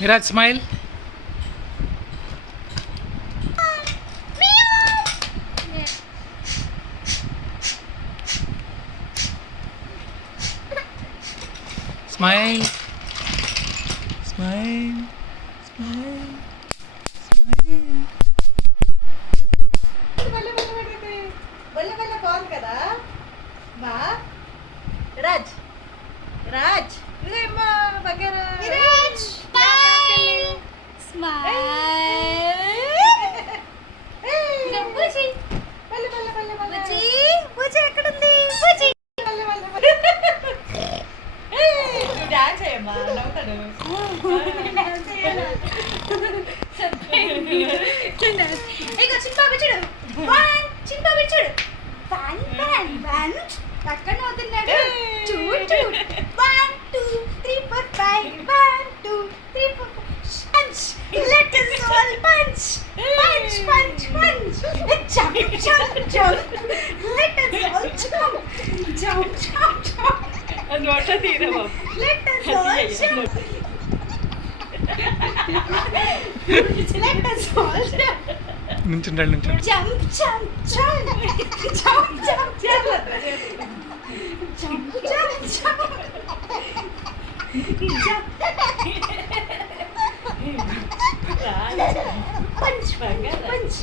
Miraj, smile. Smile. Smile. Smile. Smile. బాగుంది కదా బా రాజ్ రాజ్ ఇదేమ్మా బగరా Miraj, smile. ఇంకా బుజ్జి. బుజ్జి, బుజ్జి ఎక్కడుంది? బుజ్జి. డాన్స్ చేయమ్మా నవ్వుతాడు ఇగో చిన్న చూడు. వన్, చిన్న చూడు. One, one, one. పక్కన అవుతున్నాడు. Two, two. 1 2 3 4 5. 1 2 3 4 punch. Let us all punch. Punch, punch, punch. Jump, jump, jump. Let us all jump. Jump, jump, jump. నోట తీరా బాబు Let us all jump. Let us all jump. నుంచుంటాడు నుంచోండి. Jump, jump, jump. Jump, jump, jump. Jump, jump, jump. Jump. Punch, punch.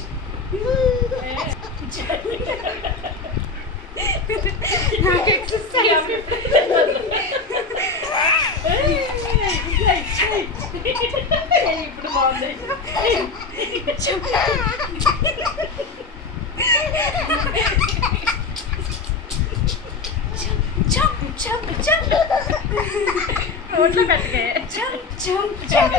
నాకు exercise. ఇప్పుడు బాగుంది Jump, jump, jump. నోట్లో పెట్టకే Jump, jump, jump.